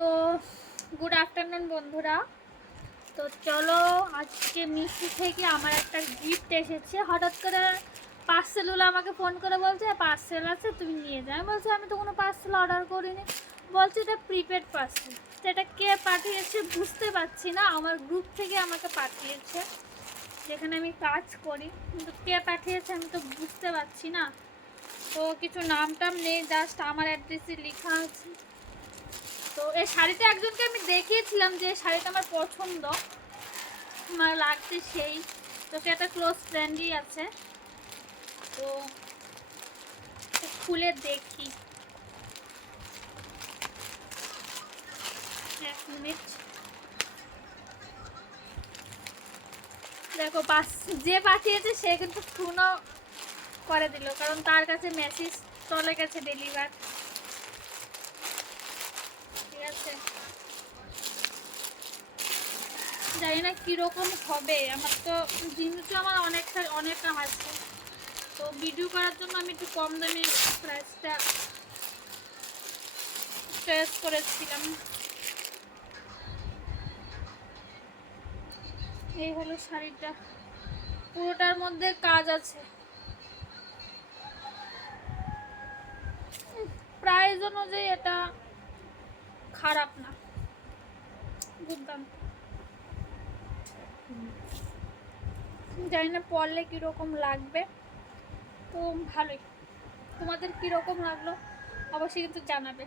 তো good afternoon বন্ধুরা। তো চলো, আজকে মিষ্টি থেকে আমার একটা গিফট এসেছে। হঠাৎ করে পার্সেলগুলো আমাকে ফোন করে বলছে পার্সেল আছে, তুমি নিয়ে যাও। আমি বলছি আমি তো কোনো পার্সেল অর্ডার করিনি। বলছে এটা প্রিপেড পার্সেল। তো এটা কে পাঠিয়েছে বুঝতে পারছি না। আমার গ্রুপ থেকে আমাকে পাঠিয়েছে, যেখানে আমি কাজ করি, কিন্তু কে পাঠিয়েছে আমি তো বুঝতে পারছি না। তো কিছু নাম টাম নেই, জাস্ট আমার অ্যাড্রেসে লেখা আছে। তো এই শাড়িটা একজনকে আমি দেখিয়েছিলাম যে শাড়িটা আমার পছন্দ, আমার লাগছে সেই। তো সে একটা ক্লোজ ফ্রেন্ডই আছে। তো খুলে দেখি, এক মিনিট। দেখো যে পাঠিয়েছে সে কিন্তু ফোনও করে দিল, কারণ তার কাছে মেসেজ চলে গেছে ডেলিভার। ঠিক আছে, জানি না কীরকম হবে। আমার তো জিনিসটা আমার অনেকটা আছে। তো ভিডিও করার জন্য আমি একটু কম দামে প্রাইসটা চয়েস করেছিলাম। এই হলো শাড়িটা, পুরোটার মধ্যে কাজ আছে। প্রাইস অনুযায়ী এটা খারাপ না, দুর্দান্ত। জানি না পরলে কীরকম লাগবে, তো ভালোই। তোমাদের কীরকম লাগলো অবশ্যই কিন্তু জানাবে।